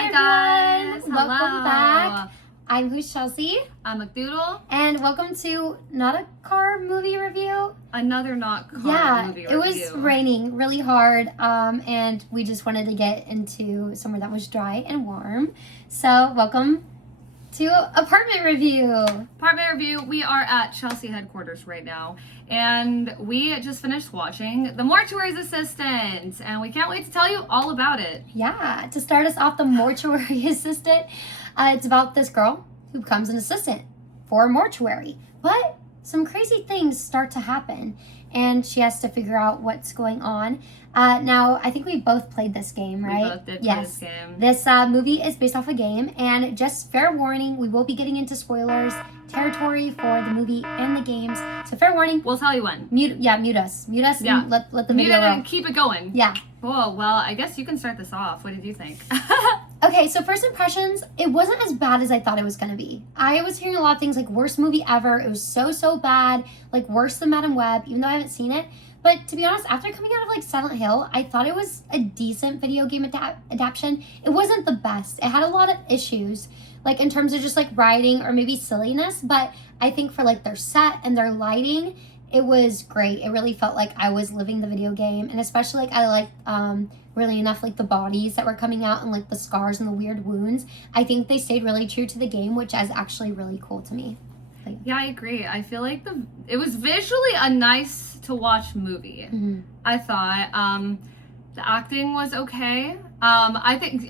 Hi guys! Welcome Hello. back. I'm who's Chelsea. I'm McDoodle. And welcome to not a car movie review. Another not car movie review. It was raining really hard, and we just wanted to get into somewhere that was dry and warm. So welcome to apartment review. Apartment review. We are at Chelsea headquarters right now, and we just finished watching The Mortuary's Assistant, and we can't wait to tell you all about it. Yeah, to start us off, The Mortuary Assistant. It's about this girl who becomes an assistant for a mortuary, but some crazy things start to happen, and she has to figure out what's going on. Now, I think we both played this game, right? We both did play this game. This movie is based off a game, and just fair warning, we will be getting into spoilers territory for the movie and the games. So fair warning. We'll tell you when. Mute us. Yeah. And let the Mute video it roll. and keep it going. Yeah. Oh, well, I guess you can start this off. What did you think? Okay, so first impressions, it wasn't as bad as I thought it was going to be. I was hearing a lot of things like worst movie ever. It was so bad, like worse than Madam Web, even though I haven't seen it. But to be honest, after coming out of like Silent Hill, I thought it was a decent video game adaptation. It wasn't the best. It had a lot of issues, like in terms of just like writing or maybe silliness. But I think for like their set and their lighting, it was great. It really felt like I was living the video game. And especially like I liked really enough like the bodies that were coming out and like the scars and the weird wounds. I think they stayed really true to the game, which is actually really cool to me. Yeah, I agree. I feel like it was visually a nice to watch movie. Mm-hmm. I thought the acting was okay. I think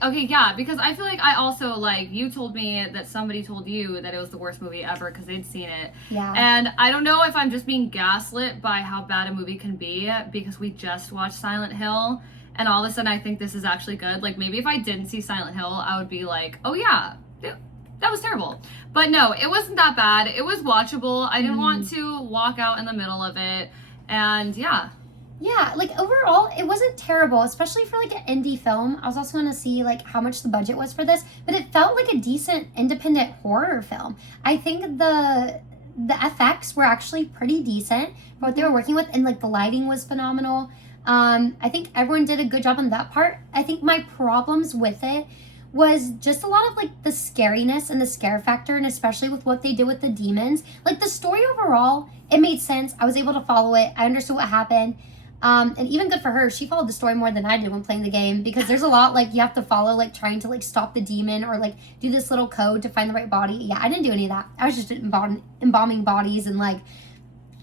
because I feel like I also like you told me that somebody told you that it was the worst movie ever because they'd seen it. Yeah. And I don't know if I'm just being gaslit by how bad a movie can be because we just watched Silent Hill and all of a sudden I think this is actually good. Like maybe if I didn't see Silent Hill, I would be like, oh yeah, that was terrible. But no, it wasn't that bad. It was watchable. I didn't want to walk out in the middle of it. And yeah, like overall, it wasn't terrible, especially for like an indie film. I was also going to see like how much the budget was for this, but it felt like a decent independent horror film. I think the effects were actually pretty decent for what they were working with, and like the lighting was phenomenal. I think everyone did a good job on that part. I think my problems with it was just a lot of like the scariness and the scare factor, and especially with what they did with the demons. Like the story overall, it made sense. I was able to follow it. I understood what happened. And even good for her, she followed the story more than I did when playing the game, because there's a lot like you have to follow, like trying to like stop the demon or like do this little code to find the right body. Yeah, I didn't do any of that. I was just embalming bodies and like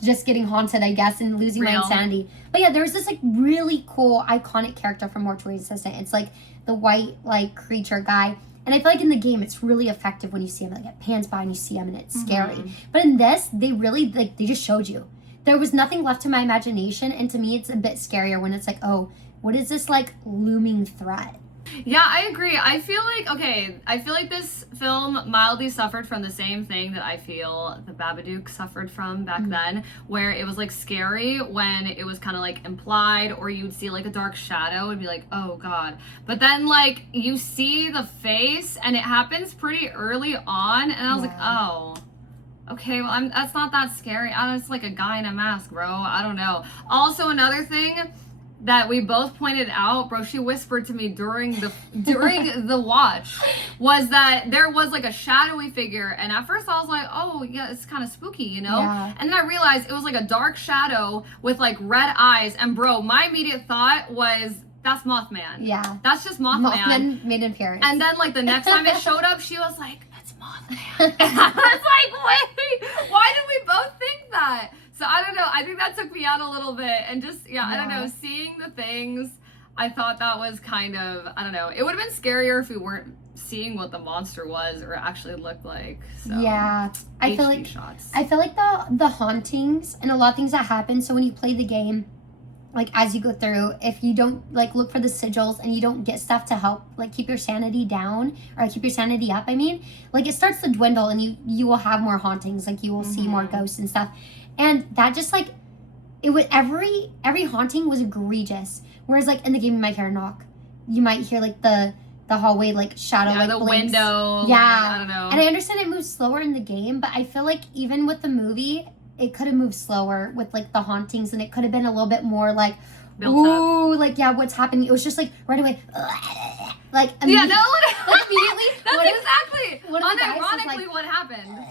just getting haunted, I guess, and losing my insanity. But yeah, there's this like really cool iconic character from Mortuary Assistant. It's like the white like creature guy, and I feel like in the game it's really effective when you see him. Like it pans by and you see him and it's scary. But in this, they really like they just showed you. There was nothing left to my imagination, and to me it's a bit scarier when it's like, oh, what is this like looming threat? Yeah, I agree. I feel like this film mildly suffered from the same thing that I feel the Babadook suffered from back then, where it was like scary when it was kind of like implied, or you'd see like a dark shadow and be like, oh god. But then like you see the face and it happens pretty early on, and I was like, oh, okay, well that's not that scary. It's like a guy in a mask, bro. I don't know. Also, another thing that we both pointed out, bro, she whispered to me during the watch, was that there was like a shadowy figure, and at first I was like, oh yeah, it's kind of spooky, you know? Yeah. And then I realized it was like a dark shadow with like red eyes, and bro, my immediate thought was, that's Mothman. Yeah. That's just Mothman. Mothman made an appearance. And then like the next time it showed up, she was like, it's Mothman. And I was like, wait, why did we both think that? So I don't know. I think that took me out a little bit, and just I don't know. Seeing the things, I thought that was kind of, I don't know. It would have been scarier if we weren't seeing what the monster was or actually looked like. So yeah, I feel like shots. I feel like the hauntings and a lot of things that happen. So when you play the game, like as you go through, if you don't like look for the sigils and you don't get stuff to help like keep your sanity down or keep your sanity up, I mean, like it starts to dwindle, and you will have more hauntings. Like you will see more ghosts and stuff. And that just like, it would, every haunting was egregious. Whereas like in the game, you might hear a knock. You might hear like the hallway like shadow, like the blinks. window. Yeah. Like, I don't know. And I understand it moves slower in the game, but I feel like even with the movie, it could have moved slower with like the hauntings, and it could have been a little bit more like, built up. Like, yeah, what's happening? It was just like right away. Like, Yeah, no, like immediately. that's exactly, what if the guy's just unironically like, what happened.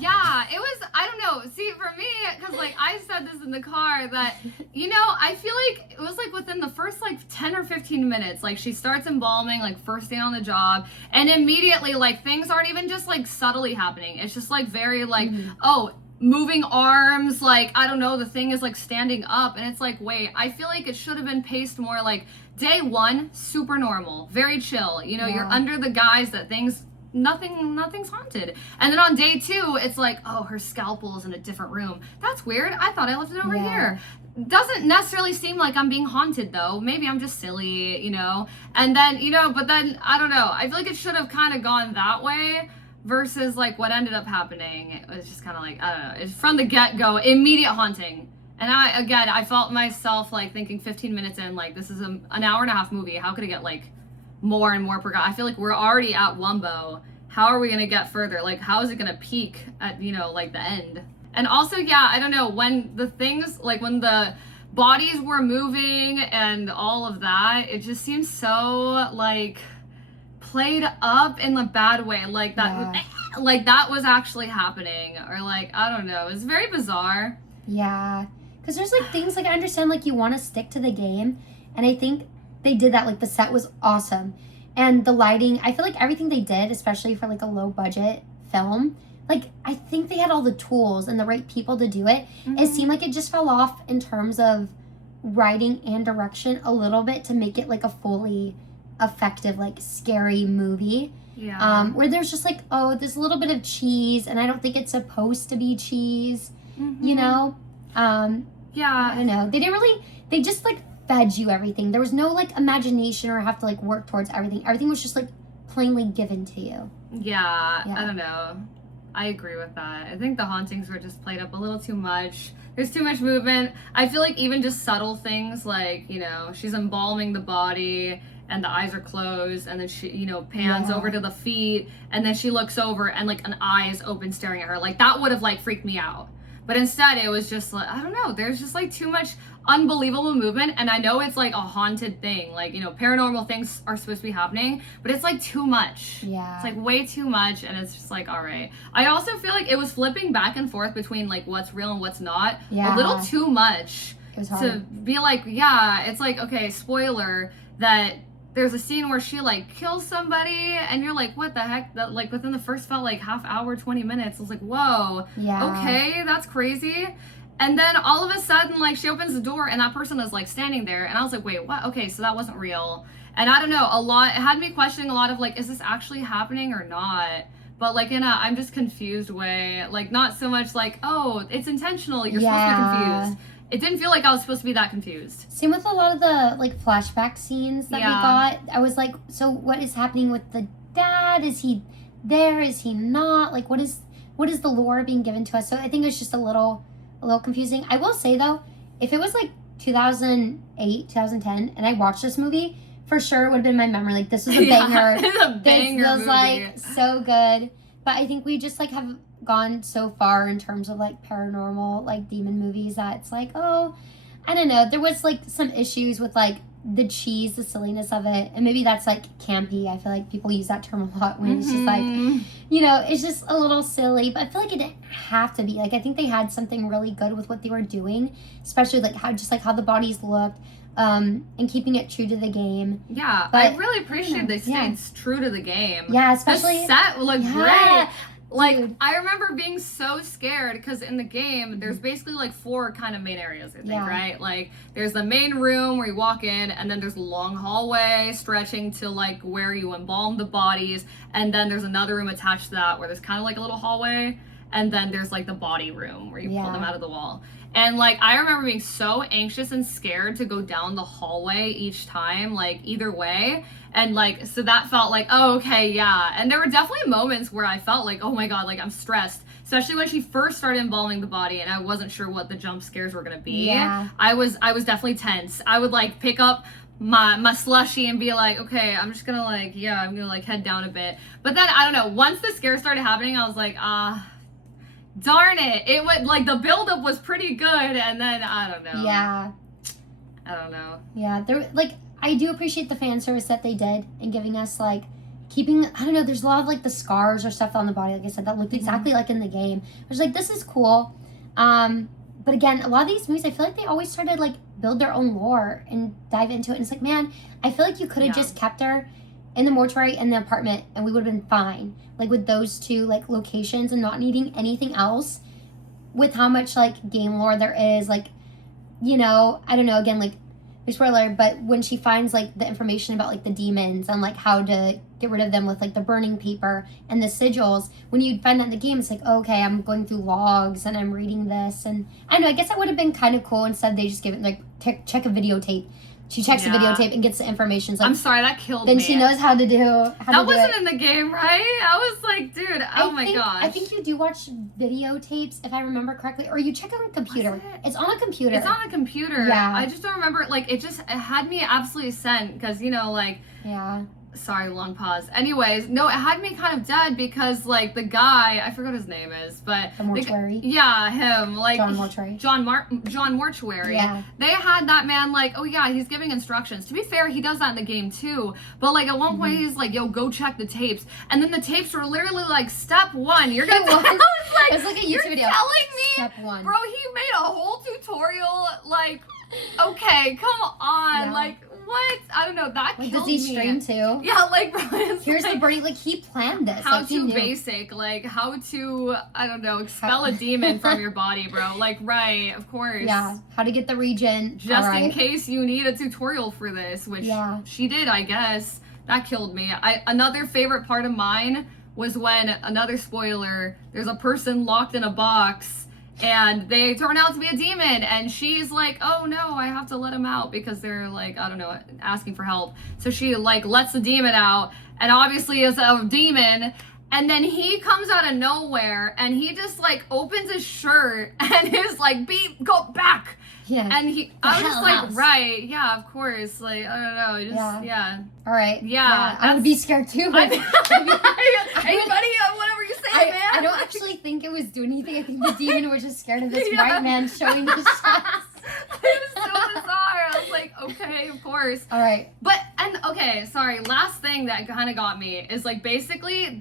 Yeah, it was, I don't know. See, for me, because, like, I said this in the car that, you know, I feel like it was, like, within the first, like, 10 or 15 minutes, like, she starts embalming, like, first day on the job, and immediately, like, things aren't even just, like, subtly happening. It's just, like, very, like, oh, moving arms, like, I don't know, the thing is, like, standing up, and it's like, wait, I feel like it should have been paced more, like, day one, super normal, very chill. You know, you're under the guise that nothing's haunted. And then on day two, it's like, oh, her scalpel's in a different room. That's weird. I thought I left it over here. Doesn't necessarily seem like I'm being haunted, though. Maybe I'm just silly, you know? And then, you know, but then, I don't know. I feel like it should have kind of gone that way versus, like, what ended up happening. It was just kind of like, I don't know. It's from the get-go, immediate haunting. And I felt myself, like, thinking 15 minutes in, like, this is an hour and a half movie. How could it get, like, more and more I feel like we're already at Wumbo. How are we gonna get further? Like, how is it gonna peak at, you know, like the end? And also, yeah, I don't know, when the things, like when the bodies were moving and all of that, it just seems so, like, played up in the bad way. Like that, like that was actually happening. Or, like, I don't know. It's very bizarre. Yeah. Because there's, like, things, like, I understand, like, you want to stick to the game. And I think they did that. Like, the set was awesome. And the lighting, I feel like everything they did, especially for, like, a low-budget film, like, I think they had all the tools and the right people to do it. It seemed like it just fell off in terms of writing and direction a little bit to make it, like, a fully effective, like, scary movie. Yeah. Where there's just, like, oh, there's a little bit of cheese, and I don't think it's supposed to be cheese, you know? Yeah. I don't know. They just, like, fed you everything. There was no, like, imagination or have to, like, work towards everything. Everything was just, like, plainly given to you. Yeah, I don't know. I agree with that. I think the hauntings were just played up a little too much. There's too much movement. I feel like even just subtle things like, you know, she's embalming the body and the eyes are closed and then she, you know, pans over to the feet and then she looks over and, like, an eye is open staring at her. Like, that would have, like, freaked me out. But instead, it was just like, I don't know, there's just, like, too much unbelievable movement. And I know it's, like, a haunted thing. Like, you know, paranormal things are supposed to be happening, but it's, like, too much. Yeah. It's, like, way too much, and it's just, like, all right. I also feel like it was flipping back and forth between, like, what's real and what's not. Yeah. A little too much to be like, yeah, it's like, okay, spoiler, that there's a scene where she, like, kills somebody, and you're like, what the heck? That, like, within the first felt like half hour, 20 minutes. I was like, whoa, okay, that's crazy. And then all of a sudden, like, she opens the door, and that person is, like, standing there, and I was like, wait, what? Okay, so that wasn't real. And I don't know, it had me questioning a lot of, like, is this actually happening or not? But, like, in a I'm just confused way, like, not so much like, oh, it's intentional, you're supposed to be confused. It didn't feel like I was supposed to be that confused. Same with a lot of the, like, flashback scenes that we got. I was like, so what is happening with the dad? Is he there? Is he not? Like, what is the lore being given to us? So I think it's just a little confusing. I will say, though, if it was, like, 2008, 2010, and I watched this movie, for sure it would have been my memory. Like, this was a banger. It's a banger this was, movie. like, so good. But I think we just, like, have gone so far in terms of, like, paranormal, like, demon movies that it's like, oh, I don't know. There was, like, some issues with, like, the cheese, the silliness of it. And maybe that's, like, campy. I feel like people use that term a lot when it's just, like, you know, it's just a little silly. But I feel like it didn't have to be. Like, I think they had something really good with what they were doing. Especially, like, how the bodies looked. And keeping it true to the game. Yeah, but I really appreciate they stayed true to the game. Yeah, especially... The set looked great. Like, dude. I remember being so scared because in the game, there's basically, like, 4 kind of main areas, I think, right? Like, there's the main room where you walk in, and then there's a long hallway stretching to, like, where you embalm the bodies, and then there's another room attached to that where there's kind of, like, a little hallway, and then there's, like, the body room where you pull them out of the wall. And, like, I remember being so anxious and scared to go down the hallway each time, like, either way. And, like, so that felt like, oh, okay, yeah. And there were definitely moments where I felt like, oh my god, like, I'm stressed. Especially when she first started embalming the body and I wasn't sure what the jump scares were gonna be. Yeah. I was definitely tense. I would, like, pick up my slushie and be like, okay, I'm just gonna, like, I'm gonna, like, head down a bit. But then, I don't know, once the scare started happening, I was like, darn it. It would, like, the buildup was pretty good, and then, I don't know. Yeah. I don't know. Yeah, there, like, I do appreciate the fan service that they did in giving us like keeping, I don't know, there's a lot of like the scars or stuff on the body, like I said, that looked exactly like in the game. I was like, this is cool. But again, a lot of these movies, I feel like they always try to like build their own lore and dive into it. And it's like, man, I feel like you could have just kept her in the mortuary in the apartment and we would have been fine. Like with those two like locations and not needing anything else with how much like game lore there is. Like, you know, I don't know, again, like, spoiler, but when she finds like the information about like the demons and like how to get rid of them with like the burning paper and the sigils, when you find that in the game, it's like, oh, okay, I'm going through logs and I'm reading this, and I don't know, I guess that would have been kind of cool. Instead they just give it like check a videotape. She checks the videotape and gets the information. Like, I'm sorry, that killed me. Then she knows how to do that wasn't in the game, right? I was like, dude, oh my gosh. I think you do watch videotapes, if I remember correctly, or you check it on a computer. It's on a computer. It's on a computer. Yeah. I just don't remember, like, it had me absolutely sent, because, you know, like... Yeah. Sorry, long pause. Anyways, no, it had me kind of dead because, like, the guy, I forgot his name is, but... The Mortuary? Yeah, him. Like, John Mortuary. John Mortuary. Yeah. They had that man, like, oh yeah, he's giving instructions. To be fair, he does that in the game, too. But, like, at one point, he's like, yo, go check the tapes. And then the tapes were literally, like, step one. You're gonna... It was like a YouTube you're video. telling me... Step one. Bro, he made a whole tutorial, like... Okay, come on. Yeah. Like, what? I don't know. That Like, killed does me. he stream too? Yeah, like, bro, it's Here's like, the birdie. Like, he planned this. how like, he to knew. basic, like, how to, I don't know, expel a demon from your body, bro. Like, right, of course. Yeah, how to get the region. Just in case you need a tutorial for this, which she did, I guess. That killed me. Another favorite part of mine was when, another spoiler, there's a person locked in a box and they turn out to be a demon, and she's like, oh no, I have to let him out because they're like, I don't know, asking for help. So she like lets the demon out, and obviously is a demon, and then he comes out of nowhere and he just like opens his shirt and is like, beep, go back. Yeah. And I was just like, house. right, yeah, of course. Like, I don't know, just, yeah. All right. Yeah. I would be scared too. Hey, buddy, whatever you say, man. I don't actually think it was doing anything. I think the demon was just scared of this white man showing his chest. It was so bizarre. I was like, okay, of course. All right. But, and okay, sorry, last thing that kind of got me is like basically it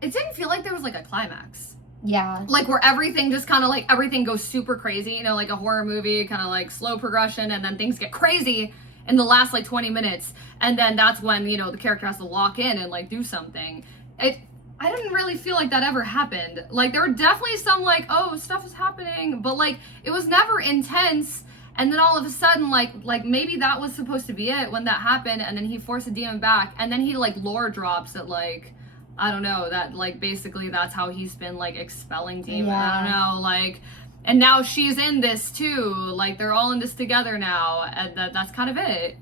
didn't feel like there was like a climax. Yeah. Like where everything just kind of like, everything goes super crazy, you know, like a horror movie, kind of like slow progression, and then things get crazy in the last like 20 minutes. And then that's when, you know, the character has to lock in and like do something. I didn't really feel like that ever happened. Like there were definitely some like, oh, stuff is happening, but like it was never intense. And then all of a sudden, like maybe that was supposed to be it when that happened, and then he forced the demon back, and then he like lore drops that like, I don't know, that like basically that's how he's been like expelling demons. Yeah. I don't know, like, and now she's in this too. Like they're all in this together now, and that's kind of it.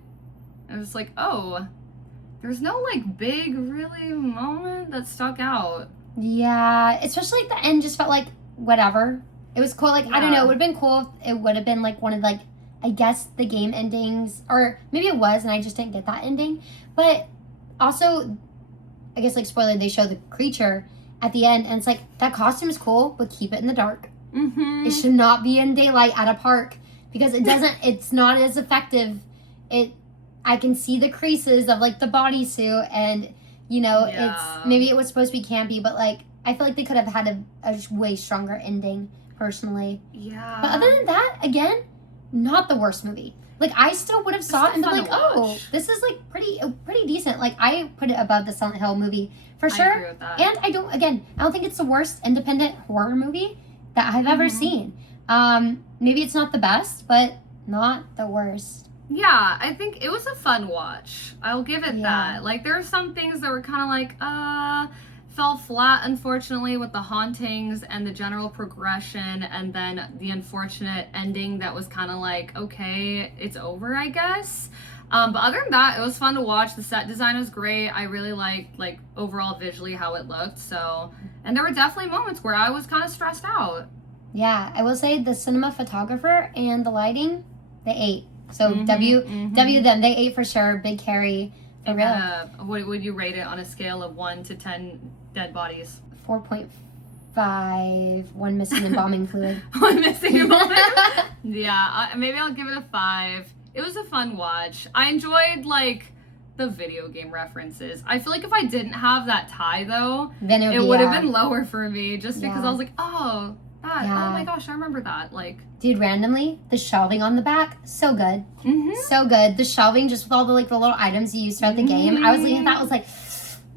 And it's like, oh, there's no like big really moment that stuck out. Yeah, especially at the end, just felt like whatever. It was cool. Like, I don't know, it would have been cool if it would have been like one of like, I guess the game endings, or maybe it was and I just didn't get that ending. But also, I guess like spoiler, they show the creature at the end, and it's like, that costume is cool, but keep it in the dark. Mm-hmm. It should not be in daylight at a park because it doesn't. It's not as effective. I can see the creases of like the bodysuit, and you know, it's maybe it was supposed to be campy, but like I feel like they could have had a way stronger ending personally. Yeah. But other than that, again, not the worst movie. Like I still would have saw it and been like, oh, this is like pretty decent. Like I put it above the Silent Hill movie for sure. I agree with that. And I don't think it's the worst independent horror movie that I've ever seen. Maybe it's not the best, but not the worst. Yeah, I think it was a fun watch. I'll give it that. Like, there are some things that were kind of like, fell flat, unfortunately, with the hauntings and the general progression, and then the unfortunate ending that was kind of like, okay, it's over, I guess. But other than that, it was fun to watch. The set design was great. I really liked, like, overall visually how it looked. So, and there were definitely moments where I was kind of stressed out. Yeah, I will say the cinematographer and the lighting, they ate. So W them, they ate for sure. Big Carrie, for real. What would you rate it on a scale of 1 to 10 dead bodies? 4.5. One missing embalming fluid. One missing embalming. Yeah, maybe I'll give it a 5. It was a fun watch. I enjoyed like the video game references. I feel like if I didn't have that tie though, Then it would have been lower for me just because Yeah. I was like, oh, that, Yeah. oh my gosh, I remember that. Like, Dude, randomly, the shelving on the back, so good. mhm. So good. The shelving, just with all the like the little items you use throughout the game. I was looking at that, I was like,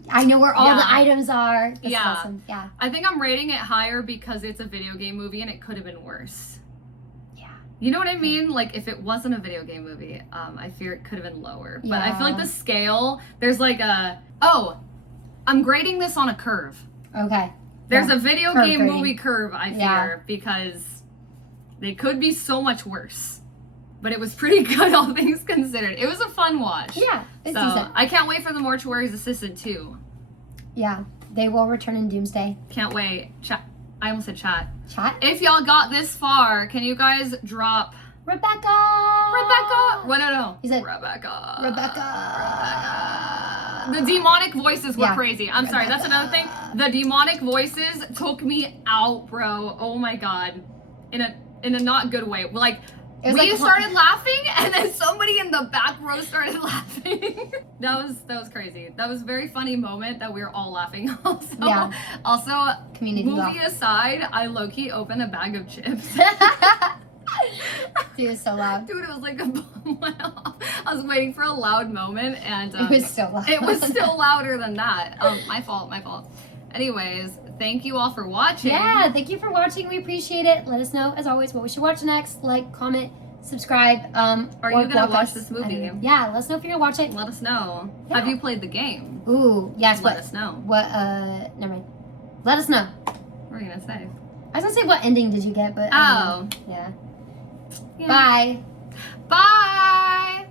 I know where all Yeah. the items are. That's Yeah. awesome. Yeah. I think I'm rating it higher because it's a video game movie and it could have been worse. Yeah. You know what I mean? Like, if it wasn't a video game movie, I fear it could have been lower. But I feel like Yeah. the scale, there's like I'm grading this on a curve. Okay. There's Yeah. a video Curve game grading. movie curve, I fear, Yeah. because they could be so much worse. But it was pretty good, all things considered. It was a fun watch. Yeah. It's So decent. I can't wait for the Mortuary's Assistant too. Yeah. They will return in Doomsday. Can't wait. Chat. I almost said chat. Chat. If y'all got this far, can you guys drop Rebecca. Well, no. He said, Rebecca. Rebecca. The demonic voices were Yeah. crazy. I'm sorry, that's another thing. The demonic voices took me out, bro. Oh my god. In a not good way. Like, It was we like- started laughing and then somebody in the back row started laughing. that was crazy. That was a very funny moment that we were all laughing also. Yeah. Also, Community laugh. movie aside, I low-key opened a bag of chips. Dude, it's so loud. Dude, it was like a bomb went off. I was waiting for a loud moment and It was so loud. it was still louder than that. My fault. Anyways, thank you all for watching. Yeah, thank you for watching. We appreciate it. Let us know, as always, what we should watch next. Like, comment, subscribe. Are or you gonna block watch us. this movie? Yeah, let us know if you're gonna watch it. Let us know. Yeah. Have you played the game? Ooh, yes. Let What? us know. What? Never mind. Let us know. What were you gonna say? I was gonna say what ending did you get, but Oh. yeah. Yeah. Bye. Bye.